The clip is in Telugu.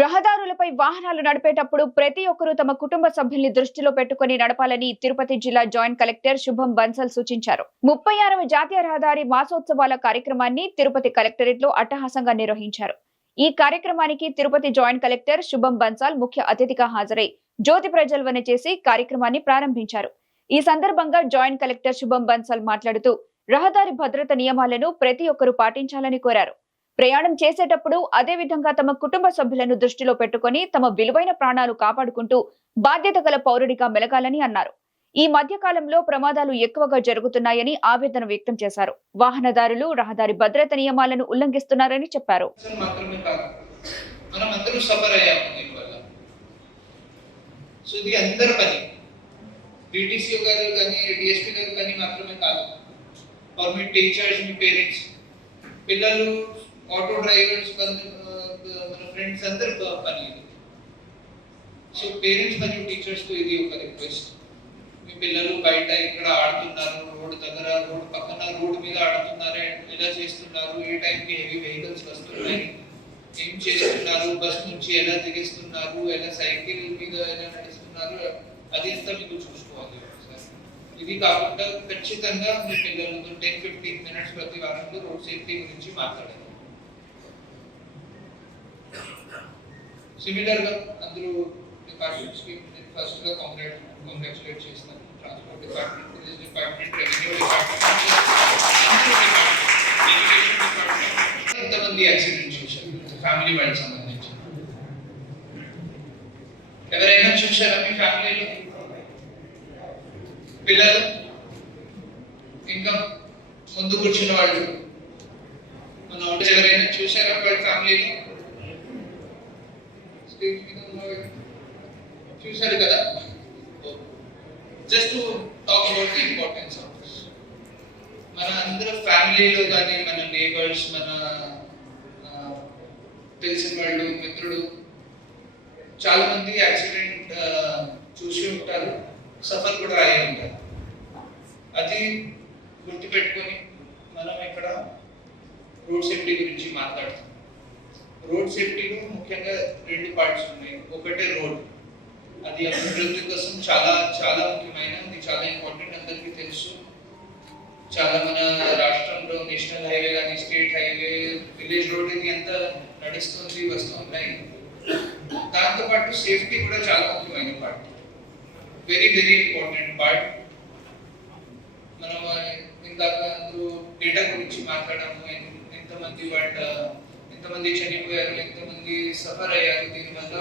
రహదారులపై వాహనాలు నడిపేటప్పుడు ప్రతి ఒక్కరూ తమ కుటుంబ సభ్యుల్ని దృష్టిలో పెట్టుకుని నడపాలని తిరుపతి జిల్లా జాయింట్ కలెక్టర్ శుభం బన్సల్ సూచించారు. 36వ జాతీయ రహదారి మాసోత్సవాల కార్యక్రమాన్ని తిరుపతి కలెక్టరేట్ లో అట్టహాసంగా నిర్వహించారు. ఈ కార్యక్రమానికి తిరుపతి జాయింట్ కలెక్టర్ శుభం బన్సల్ ముఖ్య అతిథిగా హాజరై జ్యోతి ప్రజ్వలన చేసి కార్యక్రమాన్ని ప్రారంభించారు. ఈ సందర్భంగా జాయింట్ కలెక్టర్ శుభం బన్సల్ మాట్లాడుతూ రహదారి భద్రత నియమాలను ప్రతి ఒక్కరూ పాటించాలని కోరారు. ప్రయాణం చేసేటప్పుడు అదే విధంగా తమ కుటుంబ సభ్యులను దృష్టిలో పెట్టుకుని తమ విలువైన ప్రాణాలు కాపాడుకుంటూ బాధ్యత గల పౌరుడిగా మెలగాలని అన్నారు. ఈ మధ్య కాలంలో ప్రమాదాలు ఎక్కువగా జరుగుతున్నాయని ఆవేదన వ్యక్తం చేశారు. వాహనదారులు రహదారి భద్రత నియమాలను ఉల్లంఘిస్తున్నారని చెప్పారు. ఆటో డ్రైవర్స్ మన ఫ్రెండ్స్ అందరు పని. సో పేరెంట్స్ మరియు టీచర్స్ కు ఇది ఒక రిక్వెస్ట్. మీ పిల్లలు బయట ఇక్కడ ఆడుతున్నారు, రోడ్ దగ్గర, రోడ్ పక్కన, రోడ్ మీద ఆడుతున్నారు, ఎలా చేస్తున్నారు, ఏ టైంకి హెవీ వెహికల్స్ వస్తున్నాయి, ఏం చేస్తున్నారు, బస్ నుంచి ఎలా దిగిస్తున్నారు, ఎలా సైకిల్ మీద ఎలా నడుస్తున్నారు, అది అంతా మీకు చూసుకోవాలి. ఇది కాకుండా ఖచ్చితంగా మీ పిల్లలతో 10-15 మినిట్స్ ప్రతి వారంలో రోడ్ సేఫ్టీ గురించి మాట్లాడాలి. సిమిలర్ గా అందరూ డిపార్ట్మెంట్స్ కి ఫస్ట్ గా కాంగ్రాచులేట్ చేస్తాను. Transport department, police department, revenue department, education department. ఎంతమంది యాక్సిడెంట్ చూశారు ఫ్యామిలీ వాళ్ళకి సంబంధించి? ఎవరైనా చూశారా మీ ఫ్యామిలీలో? పిల్లలు ఇంకా ముందు కూర్చున్న వాళ్ళు మన ఎవరైనా చూశారా వాళ్ళ ఫ్యామిలీలో? చూశారు కదా. Just talk about the importance of this. మన అందరూ ఫ్యామిలీలో కానీ, మన నేబర్స్, మన తెలిసిన వాళ్ళు, మిత్రుడు చాలా మంది యాక్సిడెంట్ చూసి ఉంటారు, సఫర్ కూడా అయ్యి ఉంటారు. అది గుర్తుపెట్టుకొని మనం ఇక్కడ రోడ్ సేఫ్టీ గురించి మాట్లాడుతాం. రోడ్ సేఫ్టీలో ముఖ్యంగా 2 పార్ట్స్ ఉన్నాయి. ఒకటే రోడ్, అది అభివృద్ధి కోసం చాలా చాలా ముఖ్యమైన, అది చాలా ఇంపార్టెంట్, అందరికీ తెలుసు. చాలా మన రాష్ట్రంలో నేషనల్ హైవే కానీ, స్టేట్ హైవే, విలేజ్ రోడ్ ఇది అంతా నడుస్తుంది, వస్తున్నాయి. దాంతోపాటు సేఫ్టీ కూడా చాలా ముఖ్యమైన part, very very important part. మనం ఇందాక డేటా గురించి మాట్లాడాము. ఎంతమంది చనిపోయారు, ఎంతమంది సఫర్ అయ్యారు, దీనివల్ల